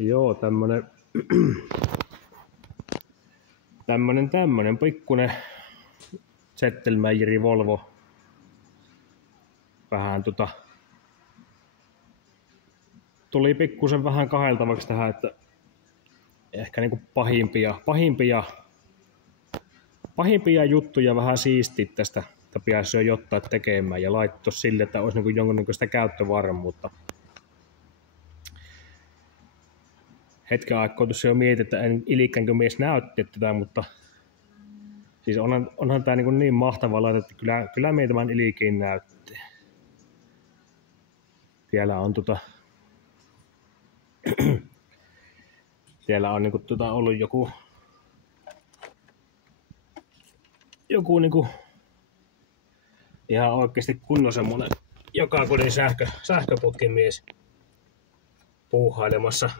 Joo, tämmönen pikkunen Zettelmeijeri Volvo. Vähän tuli pikkusen vähän kaheltavaksi tähän, että ehkä niinku pahimpia juttuja vähän siistiä tästä, että pitäisi jo jotain tekemään ja laittaa sille, että olisi niinku jonkunnäköistä käyttövarmuutta. Hetken aikaa tuossa jo mietin, että Ilikänkö mies näytti tätä, mutta siis onhan tää niin mahtava laite, että kyllä me tämän Ilikin näytti. Siellä on siellä on niinku ollut joku niinku ihan oikeesti kunnon semmonen joka kodin sähköputkimies puuhailemassa.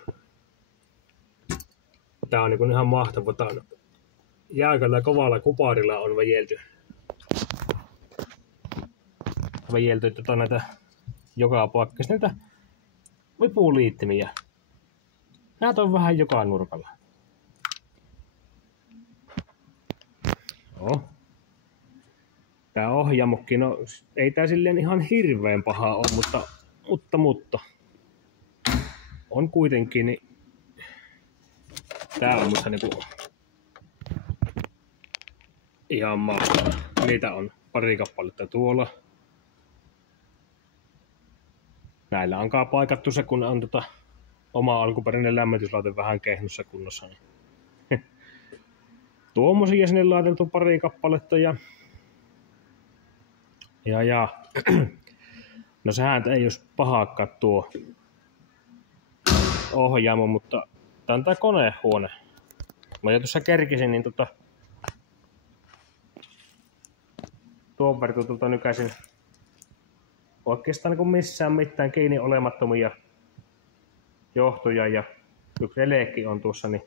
Tää on niinku ihan mahtava. Tää on jäykällä kovalla kuparilla on vejelty näitä joka paikassa näitä vipuliittimiä. Näitä on vähän joka nurkalla. Joo. Tää ohjaamokki, no ei tää silleen ihan hirveen paha ole, mutta on kuitenkin, niin tää on musta niinku ihan mahtava. Niitä on pari kappaletta tuolla. Näillä onkaan paikattu se, kun on oma alkuperäinen lämmityslaite vähän kehnossa kunnossa. Niin. Tuommoisia sinne laiteltu pari kappaletta ja no sehän ei jos pahaakaan tuo ohjaamo, mutta tää on tää konehuone. Mä jo tuossa kerkisin, niin tuon verran nykäisin oikeastaan niin missään mitään kiinni olemattomia johtoja ja yksi eleekki on tuossa, niin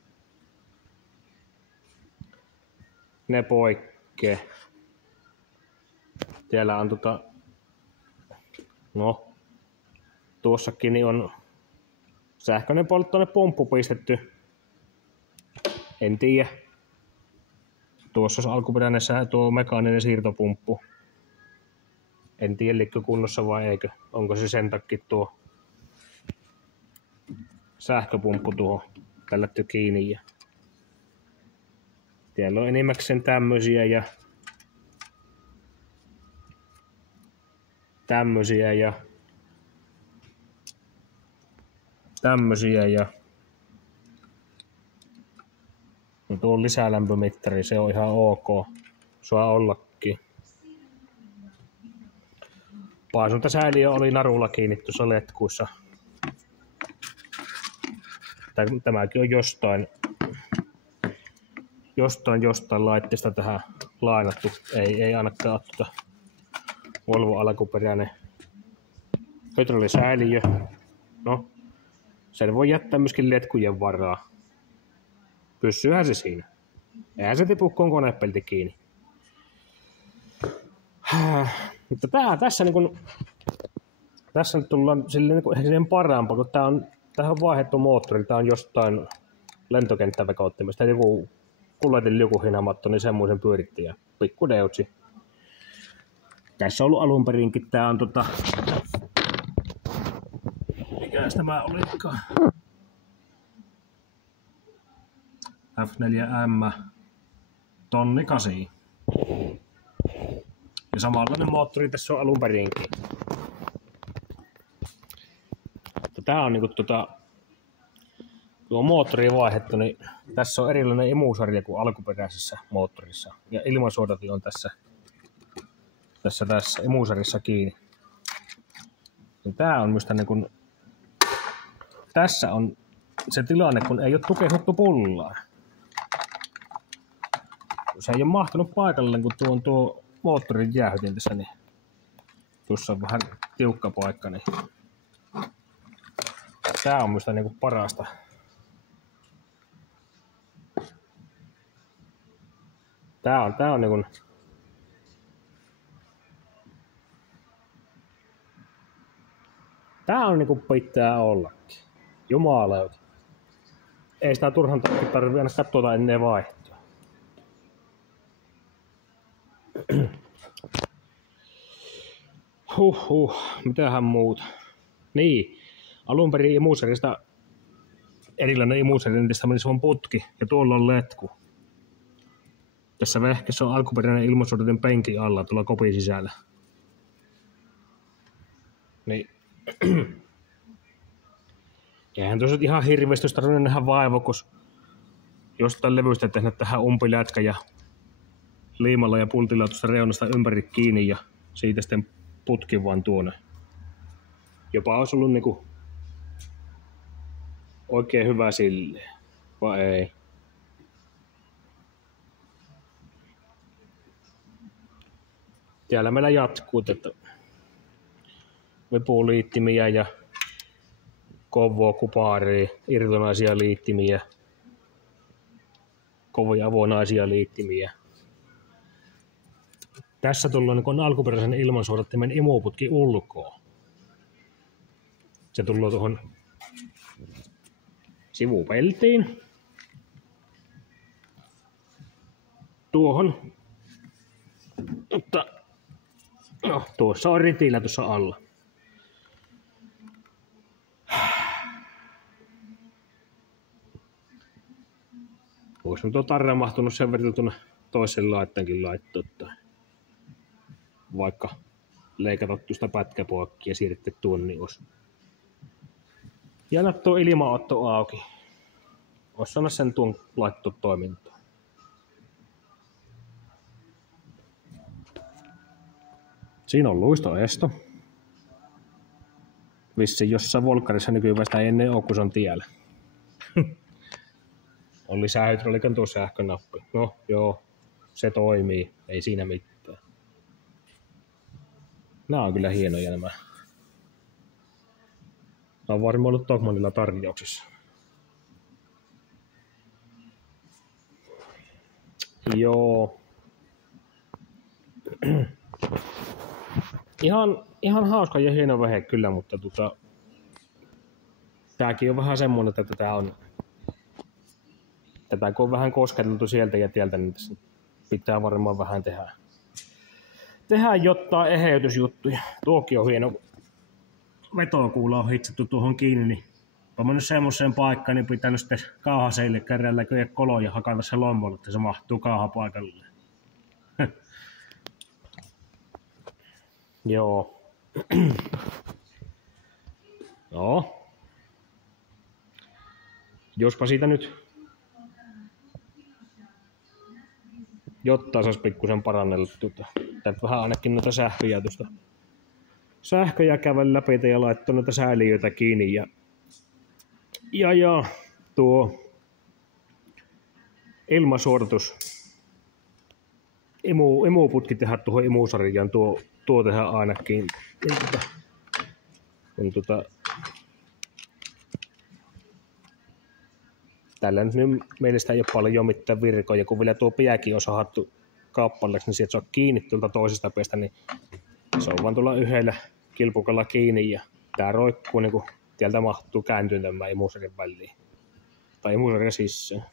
ne poikkee. Siellä on no tuossakin niin on sähköinen polttoainepumppu pistetty. En tiedä. Tuossa on alkuperäinen tuo mekaaninen siirtopumppu. En tiedä, liekö kunnossa vai eikö. Onko se sen takia tuo sähköpumppu tuohon tällätty kiinni. Ja siellä on enimmäkseen tämmösiä ja no tuo lisälämpömittari, se on ihan ok. Saa ollakin. Paasuntasäiliö oli narulla kiinni tuossa letkuissa. Tämäkin on jostain laitteesta tähän lainattu. Ei ainakaan ole Volvo alkuperäinen hydraulisäiliö. No, sen voi jättää myöskin letkujen varaa. Pysyyhän se siinä. Eihän se tipu, kun on konepelti kiinni. Mutta tässä nyt tullaan silleen parempaa, kun tähän on vaihdettu moottori. Tää on jostain lentokenttävekouttimesta. Joku kuljetin liukuhinamatto, niin semmoisen pyöritti ja pikku deutsi. Tässä on ollut alun perinkin. Tää on mikäs tämä olikaan? F4M 8 000. Ja samanlainen moottori tässä on alun perinkin. Tää on niinku tuo moottori vaihdettu, niin tässä on erilainen imusarja kuin alkuperäisessä moottorissa. Ja ilmansuodati on tässä imusarjassa kiinni. Niin tää on minusta niinku, tässä on se tilanne, kun ei ole tukehuttu pullaan. Se ei ole mahtunut paikalle, kun tuo moottorin jäähytin tässä, niin tuossa on vähän tiukka paikka. Niin tää on minusta niinku parasta. Tää on niinku tää on niinku pitää ollakin. Jumalauta. ei sitä turhan takia tarvitse aina katsoa ennen vaihtoa. Mitähän muuta? Niin, alun perin imuserista erilainen imuserintistä meni se on putki ja tuolla on letku. Tässä vehkessä on alkuperäinen ilmansuodatin penki alla tuolla kopin sisällä. Niin. Eihän tuossa ihan hirveästi olisi tarvinnut nähdä vaivaa, kun jostain levystä tehdä tähän umpilätkä ja liimalla ja pultilla tuosta reunasta ympäri kiinni ja siitä sitten putkin vaan tuonne. Jopa olisi ollut niinku oikein hyvä silleen, vai ei? Täällä meillä jatkuu, että vipuliittimiä ja kovoa kuparia, irtonaisia liittimiä, kovoja avonaisia liittimiä. Tässä tullaan niin alkuperäisen ilmansuodattimen imuputki ulkoa. Se tulee tuohon sivupeltiin. Tuohon. Mutta no, tuossa on ritillä tuossa alla. Olisi tuo tarra mahtunut sen verran tuonne toiselle laitteenkin laittaa. Vaikka leikata tuosta pätkäpoikki ja siirretty tuonne, niin olisi jäänyt tuo ilmaotto auki. Olisi saanut sen tuon laittua toimintaan. Siinä on luistoesto. Vissiin jossain volkkarissa nykyään sitä ei ennen ole, kun se on tiellä. On lisähydrauliikan tuo sähkönappi. No joo, se toimii. Ei siinä mitään. Nämä on kyllä hienoja nämä. Nämä on varmaan ollut Tokmanilla tarjouksessa. Joo. Ihan hauska ja hieno vehe kyllä, mutta tääkin on vähän semmonen, että tätä kun on vähän kosketeltu sieltä ja tieltä, niin tässä pitää varmaan vähän tehdä jotain eheytysjuttuja. Tuokin on hieno. Vetokuula on hitsattu tuohon kiinni, niin on mennyt semmoiseen paikkaan, niin pitänyt sitten kauhaseille kerran läköjä koloja hakata se lommolle, että se mahtuu kauhapaikalle. Joo. No. Jospa siitä nyt jotta saisi pikkusen parannella täältä vähän ainakin noita sähköjä kävellä läpi ja laittaa noita säiliöitä kiinni ja tuo ilmasuodatus imuputki tehdä tuohon imusarjaan tuo tehdä ainakin kun tällä nyt mielestä ei ole paljon mitään virkoja, kun vielä tuo piäkin on sahattu kappaleeksi, niin sieltä se on kiinni tuolta toisesta päästä, niin se on vaan tuolla yhdellä kilpukalla kiinni ja tää roikkuu niin kun tieltä mahtuu kääntyyn tämän imusarjan väliin. Tai imusarjan sisään.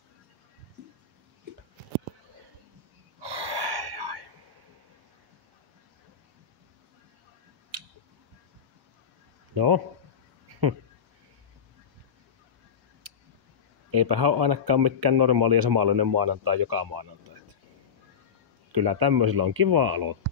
No. Eipähän ole ainakaan mikään normaali ja samanlainen maanantai joka maanantai. Kyllä tämmöisillä on kiva aloittaa.